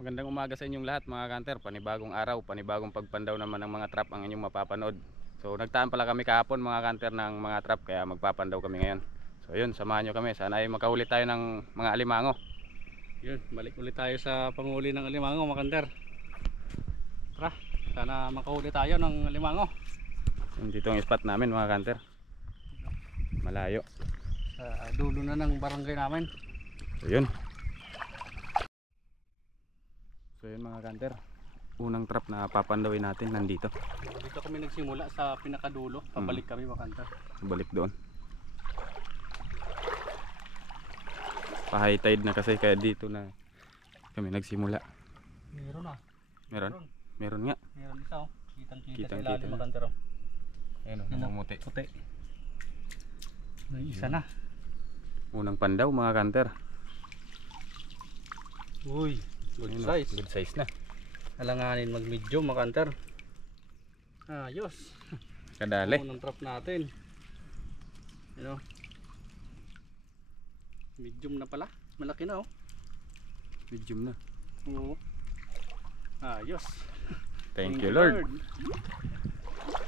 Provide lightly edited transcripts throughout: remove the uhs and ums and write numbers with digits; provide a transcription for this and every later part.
Magandang umaga sa inyong lahat mga kanter. Panibagong araw, panibagong pagpandaw naman ng mga trap ang inyong mapapanood. So nagtaan pala kami kahapon mga kanter ng mga trap, kaya magpapandaw kami ngayon. So yun, samahan nyo kami. Sana ay makahuli tayo ng mga alimango. Yun, balik ulit tayo sa panghuli ng alimango mga kanter. Tara, sana makahuli tayo ng alimango. Dito ang spot namin mga kanter. Malayo. Sa dulo na ng barangay namin. So yun. So yun mga kanter, unang trap na papandawin natin nandito. Dito kami nagsimula sa pinakadulo. Pabalik kami mga kanter. Balik doon. Pa-high tide na kasi, kaya dito na kami nagsimula. Meron na. Meron? Meron nga. Meron isa oh. Kitang-kita sa Kitang-kita ilalim na. mga kanter oh. Ayun o, namumuti. Puti. May isa na. Unang pandaw mga kanter. Uy, good Ayun, size. good size na. Alanganin mag medium mga kanter. Ayos. Kadali. Unang trap natin. Ano? Medium na pala. Malaki na oh. Medium na. Oo. Ayos. Thank you Lord.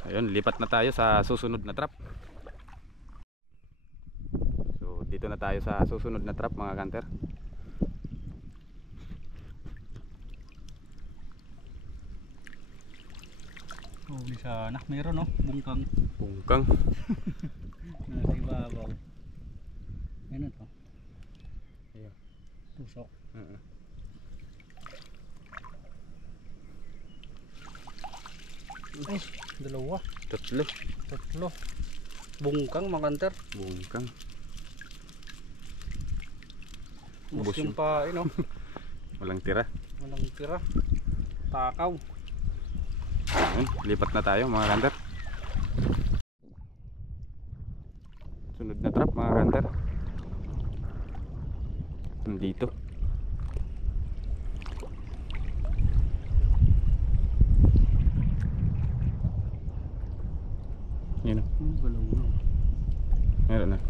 Ayun, lipat na tayo sa susunod na trap. So dito na tayo sa susunod na trap mga kanter. Huli sana. Meron no, bungkang. Bungkang. Nasa ibabaw. Ano to? Ayun. Tusok. Ay, dalawa. Tatlo. Tatlo. Bungkang mga kanter. Bungkang. Ubus Ubus yung yung- pain no. Walang tira. Walang tira. Takaw. Ayun, lipat na tayo mga kanter. Sunod na trap mga kanter. Nandito. Yun o. Galaw na. Meron na.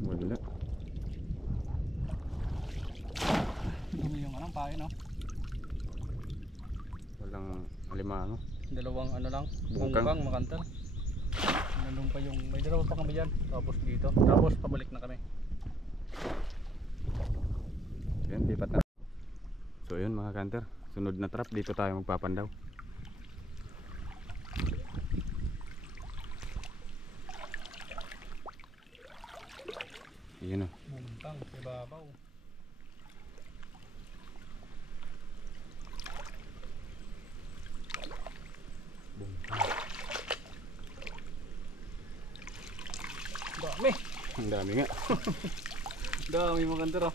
Wala. Dumi yung anong pain no. Walang alimango. Dalawang ano lang. Bungkang. Bungkang mga kanter. Nandun pa yung, may dalawa pa kami dyan. Tapos dito. Tapos pabalik na kami. Yan, lipat na. So yun mga kanter, sunod na trap, dito tayo magpapandaw. Yun o. Bungkang sa ibabaw. Dami. Ang dami nga. Dami mga kanter oh.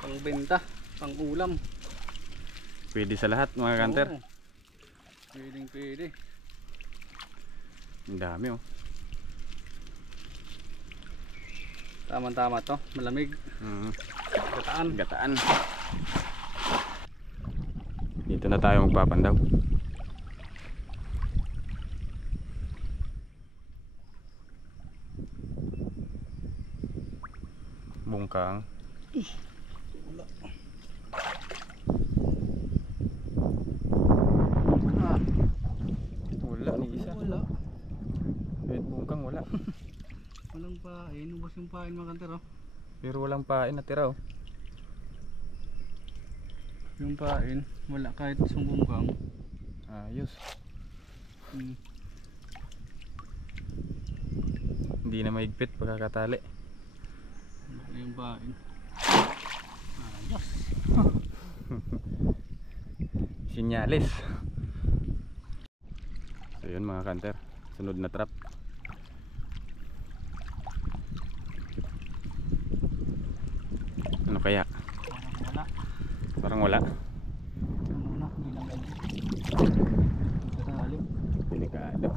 Pang benta, pang ulam. Pwede sa lahat mga kanter. Oo. Pwedeng pwede. Ang dami oh. Tama-tama to, malamig. Gataan. Gataan. Dito na tayo magpapandaw. Bungkang. Wala. Wala ni isa. Wala. Kahit bungkang wala. Walang pain, ubos yung pain mga kanter oh. Pero walang pain na tira oh. Yung pain, wala kahit isang bungkang. Ayos. Hindi na maigpit pagkakatali. Wala yung pain. Ayos. Sinyalis. So yun mga kanter, sunod na trap. Ano kaya? Wala. Parang wala. Ano na, hindi lang lagi. Katalim. Delikado.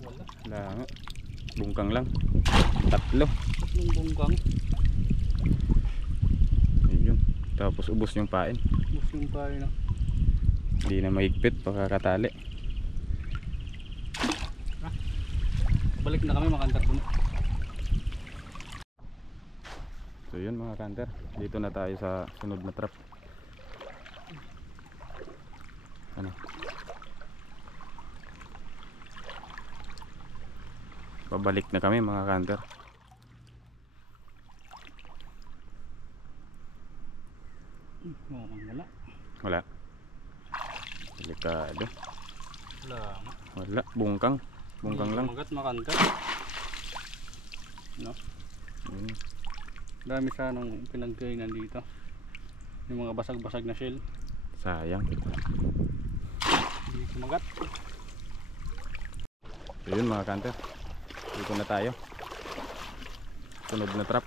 Wala. Wala nga. Bungkang lang. Tatlo. Tatlong bungkang. Ayun. Tapos ubos yung pain. Ubos yung pain na. Hindi na mahigpit, pakakatali. Balik na kami mga kanter dun. So yun mga kanter, dito na tayo sa sunod na trap. Ano? Pabalik na kami mga kanter. Wala. Wala. Delikado. Wala. Wala, bungkang. Bungkang lang. Magat mga kanter. No? Yun. Dami sanang pinagkainan dito. Yung mga basag-basag na shell. Sayang. Hindi kumagat. So yun mga kanter, dito na tayo. Sunod na trap.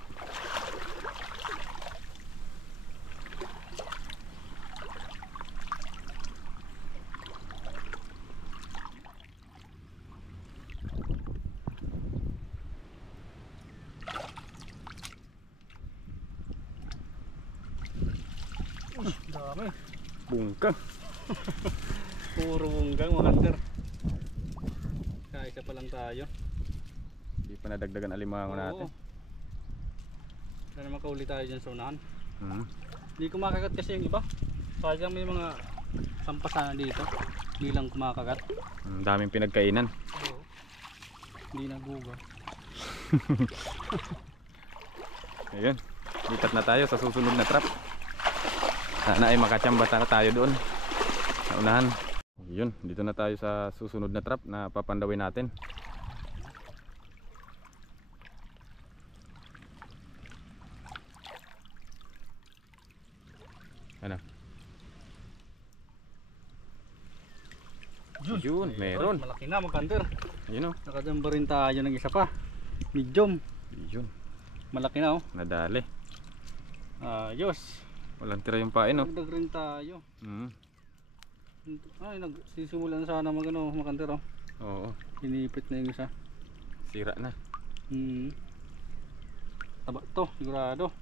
Dami. Bungkang. Puro bunggang mga kanter. Kaisa pa lang tayo. Hindi pa nadagdagan alimango natin. Sana makauli tayo dyan sa unahan. Hindi kumakagat kasi yung iba. Sayang may mga sampasan dito. Hindi lang kumakagat. Daming pinagkainan. Oo. Hindi naguga. Ayun, lipat na tayo sa susunod na trap. Sana ay makachamba na tayo doon sa unahan. Yun, dito na tayo sa susunod na trap na papandawin natin. Ano? Yun, meron. Malaki na mga kanter. Yun o. Nakadamba rin tayo ng isa pa. Medium. Yun, Malaki na oh. nadali. Ayos. Walang tira yung pain o. Dagdag rin tayo. Ay, nagsisimulan sana magano mga kanter oh. Oo, Pinipit na yung isa. sira na. Taba to, sigurado.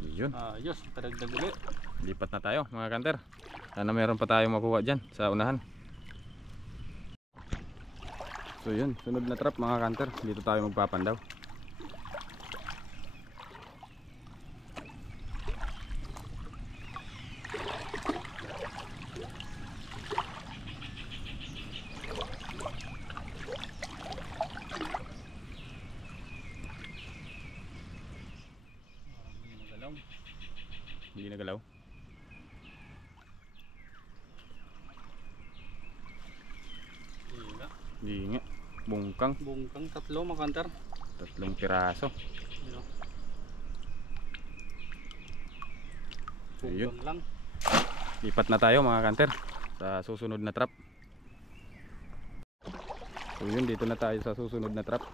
Yun, Ayos, padagdag ulit. lipat na tayo mga kanter. Sana meron pa tayong makuha dyan sa unahan. So yun, sunod na trap mga kanter. Dito tayo magpapandaw. Hindi nagalaw. Hindi nga. Bungkang. Bungkang tatlo mga kanter. 3 piraso. Ayun. Bungkang lang. Lipat na tayo mga kanter sa susunod na trap. So yun, dito na tayo sa susunod na trap.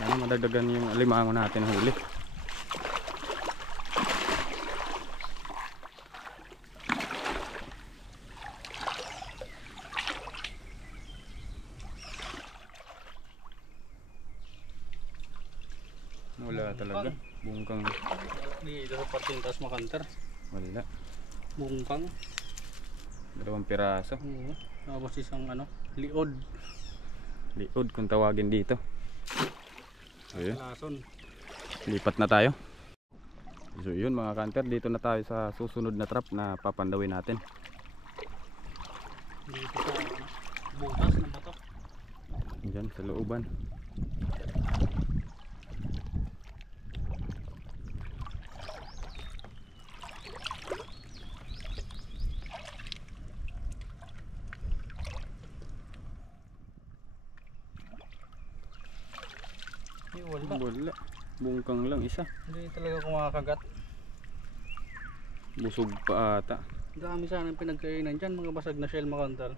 Sana madagdagan yung alimango natin na huli. Wala talaga. Bungkang. Dito sa parting taas mga kanter. Wala. Bungkang. 2 piraso. Oo. Tapos isang ano, liod. Liod kung tawagin dito. Ayun. Lason. Lipat na tayo. So yun mga kanter, dito na tayo sa susunod na trap na papandawin natin. Dito sa butas ng bato. Diyan sa looban. Wala. Wala. Bungkang lang isa. Hindi talaga kumakagat. Busog pa ata. Dami sana yung pinagkainan dyan, mga basag na shell mga kanter.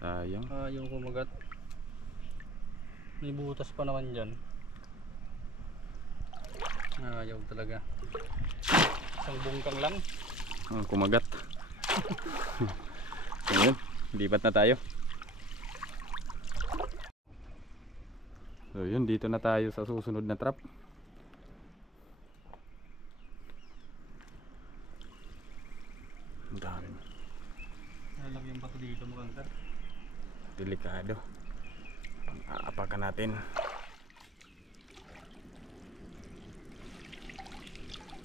Sayang. Yung kumagat. May butas pa naman dyan. Ayaw talaga. Isang bungkang lang. Kumagat. Ayun, lipat na tayo. So yun, dito na tayo sa susunod na trap. ako dito mga kanter. Delikado. Aapakan natin.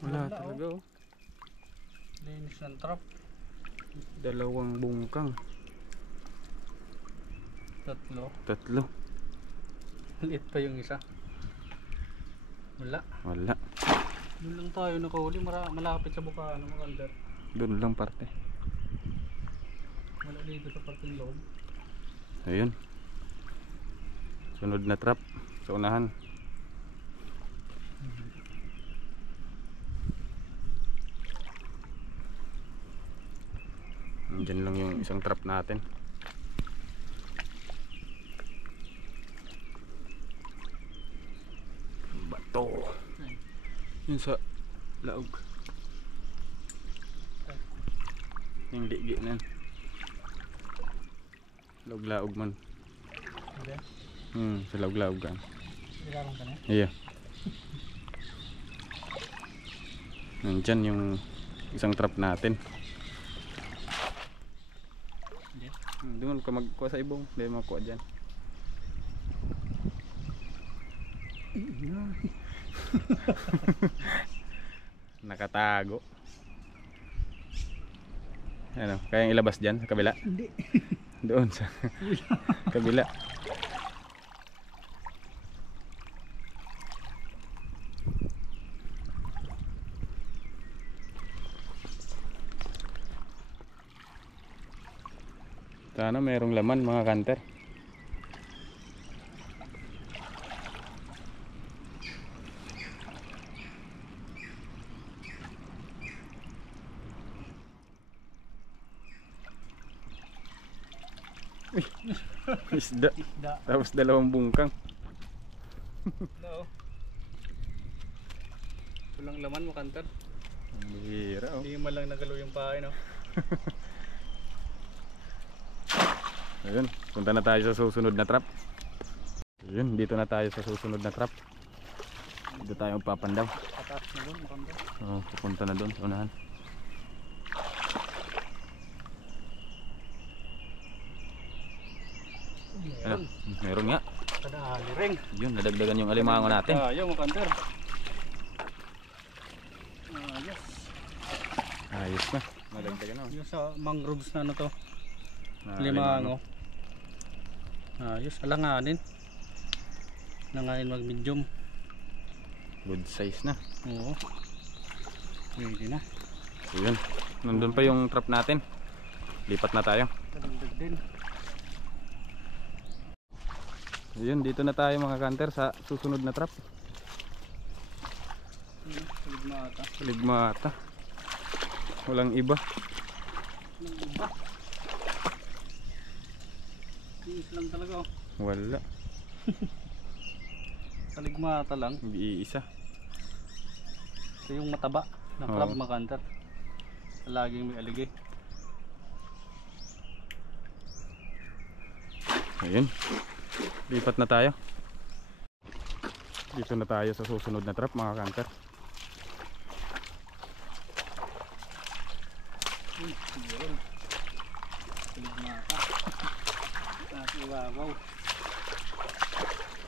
Wala talaga oh. Linis ng trap. Dalawang bungkang. Tatlo. Maliit pa yung isa. Wala. Doon lang tayo nakahuli. Malapit sa Bukana mga kanter. Doon lang parte. Wala dito sa parting loob. Ayun. Sunod na trap sa unahan. Diyan lang yung isang trap natin. Bato. Yun sa laog. Yung ligi na. Laog-laog man. Okay. Sa laog-laog kan. Ilarong ka na? Iya. Nandyan yung isang trap natin. Doon ka magkuha sa ibong, hindi makuha dyan. Nakatago. Ano, kayang ilabas dyan sa kabila? Hindi. Doon sa kabila. Sana merong laman mga kanter. Uy, isda. Tapos dalawang bungkang. No. Walang laman mo kanter. Ang bihira oh. Hindi man lang nagalaw yung pahay no. Ayun, punta na tayo sa susunod na trap. Ayun, dito na tayo sa susunod na trap. Dito tayo magpapandaw. Pataas na doon, makanda. Oo, pupunta na doon sa unahan. Ano? Meron nga. Kadali ring. Yun, nadagdagan yung alimango natin. Ayaw makanter. Yes. Ayos na. Nadagdagan na. Yung sa mangroves na ano to. Alimango. Limango. Ayos, alanganin. Alanganin mag medium. Good size na. Oo. Pwede na. Ayun, nandun pa yung trap natin. Lipat na tayo. Kadagdag din. Ayun, dito na tayo mga kanter sa susunod na trap. Ligmata. Ligmata. Walang iba. Walang iba. Iis lang talaga oh. Wala. Sa ligmata lang. Iisa. Ito yung mataba na Oo. crab makanter. Laging may aligi. Ayun. Lipat na tayo. Dito na tayo sa susunod na trap mga kanter. Yun. Ligmata. Nasa ibabaw.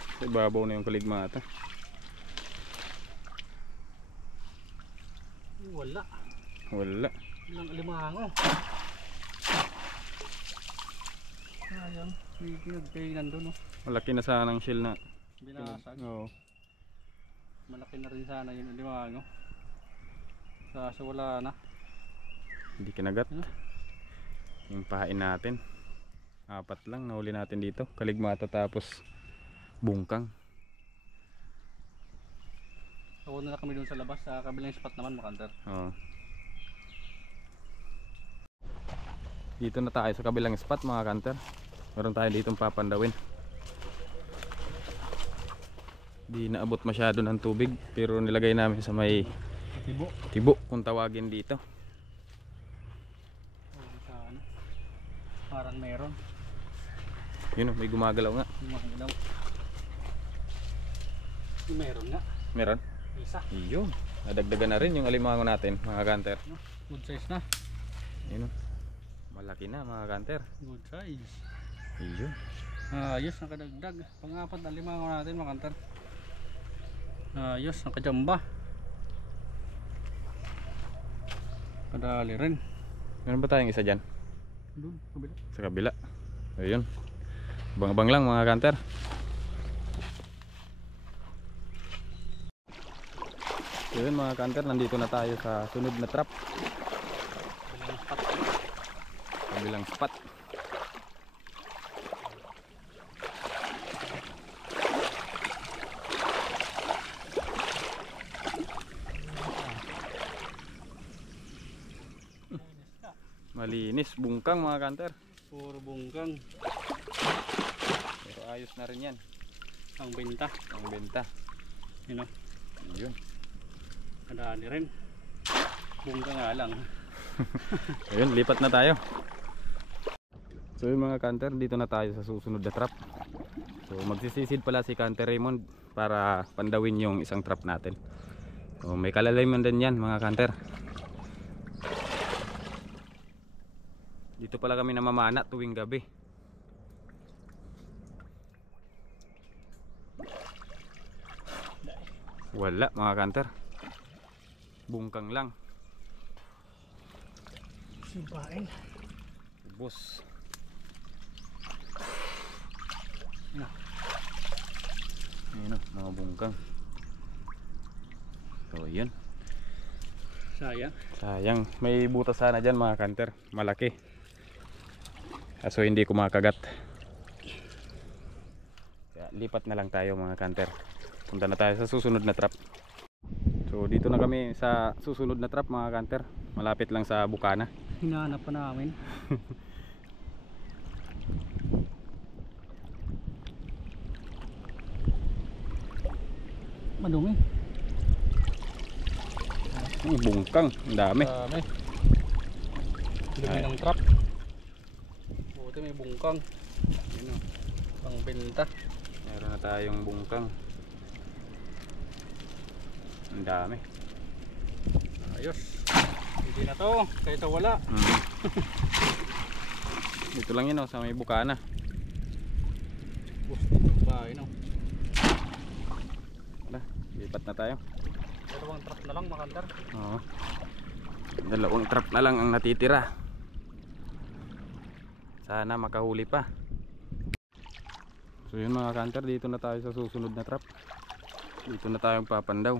Sa ibabaw na yung kaligmata. Wala. Wala. Walang alimango. Sayang. May nandun oh. Malaki na sana ang shell na. Binasag. Oo. Malaki na rin sana yung alimango. Kaso wala na. Hindi kinagat. Ano? Yung pahain natin. 4 lang nahuli natin dito. Kaligmata tapos bungkang. Ako na kami dun sa labas. Sa kabilang spot naman makanter. Oo. Dito na tayo sa kabilang spot mga kanter. Meron tayo ditong papandawin. Di naabot masyado ng tubig pero nilagay namin sa may Tibo. tibo kung tawagin dito. Ano? Parang meron. Yun oh, may gumagalaw nga. Yung mga ilaw. Yung meron nga. Meron? Isa. Iyo. Nadagdagan na rin yung alimango natin mga kanter. Good size na. Yun oh. Malaki na mga kanter. Good size. Ayun. Ayos, nakadagdag. Pang-apat na limango natin mga kanter. Ayos, nakajamba. Kadali rin. Meron ba tayong isa dyan? Doon, kabila. Sa kabila. Ayun. Abang-abang lang mga kanter. Ayun mga kanter, nandito na tayo sa sunod na trap. Kabilang spot. Kabilang spot. Malinis, bungkang mga kanter. Puro bungkang. Pero ayos na rin yan. Ang benta. Ang benta. Yun o. Ayun. Kadali rin. Bungkang nga lang. Ayun, lipat na tayo. So yun mga kanter, dito na tayo sa susunod na trap. So magsisisid pala si Kanter Raymond para pandawin yung isang trap natin. So may kalaliman din yan mga kanter. Dito pala kami namamana tuwing gabi. Wala mga kanter. Bungkang lang. Simpain. Ubos. Ano? Ayun o, mga bungkang. So yun. Sayang. Sayang, may butas sana dyan mga kanter. Malaki. Kaso hindi kumakagat. Kaya lipat na lang tayo mga kanter. Punta na tayo sa susunod na trap. So dito na kami sa susunod na trap mga kanter. Malapit lang sa Bukana. Hinahanap pa namin. Madumi. Bungkang, ang dami. Dami. Dumi ng trap. Buti may bungkang. Yun o, Pang benta. meron na tayong bungkang. Ang dami. Ayos. Hindi na to. Kaysa wala. Dito lang yun o, sa may Bukana. Gusto ng bahay no. Wala, lipat na tayo. Dalawang trap na lang makandar. Oo. Dalawang trap na lang ang natitira. Sana makahuli pa. So yun mga kanter, dito na tayo sa susunod na trap. Dito na tayo papandaw.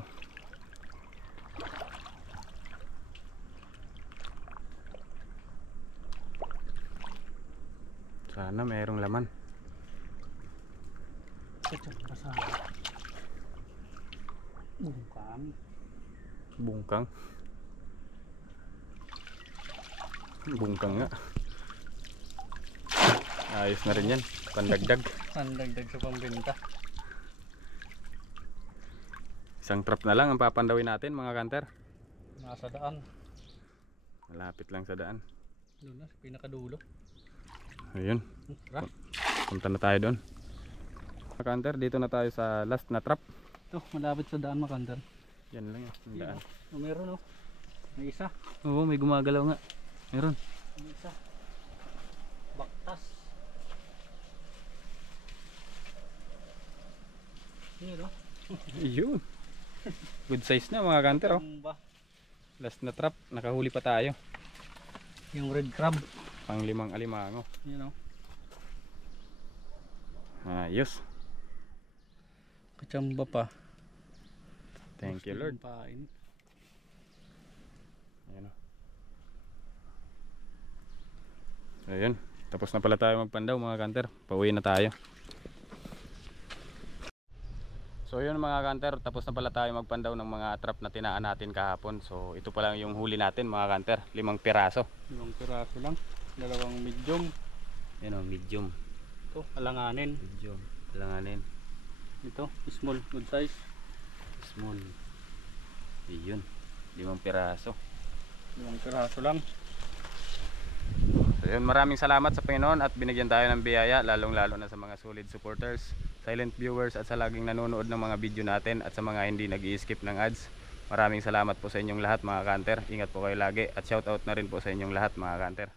Sana mayroong laman. Ito pasama. Bungkang. Bungkang. Bungkang nga. Ayos na rin yan. Pandagdag. Pandagdag sa pambenta. Isang trap na lang ang papandawin natin mga kanter. Nasa daan. Malapit lang sa daan. Doon na sa pinakadulo. Ayun. Tara. Punta na tayo doon. Mga kanter, dito na tayo sa last na trap. Ito, malapit sa daan makandar. Yan lang yung daan. Oh, meron oh. May isa. Oo, may gumagalaw nga. Meron. May isa. Baktas. Yun oh. Ayun. Good size na mga kanter oh. Yung ba? Last na trap, nakahuli pa tayo. Yung red crab. Pang 5 alimango. Yun oh. Ayos. Kachamba pa. Thank you Lord. Pain. Ayun oh. Ayun. Tapos na pala tayo magpandaw mga kanter. Pauwi na tayo. So yun mga kanter, tapos na pala tayo magpandaw ng mga trap na tinaan natin kahapon. So ito pala yung huli natin mga kanter, 5 piraso. 5 piraso lang. Dalawang medium. Yan o, medium. Ito, alanganin. Medium, langanin. Ito, small, good size. Small. Ayun, 5 piraso. 5 piraso lang. So yun, maraming salamat sa Panginoon at binigyan tayo ng biyaya, lalong lalo na sa mga solid supporters, silent viewers at sa laging nanonood ng mga video natin at sa mga hindi nag-i-skip ng ads. Maraming salamat po sa inyong lahat mga kanter. Ingat po kayo lagi at shoutout na rin po sa inyong lahat mga kanter.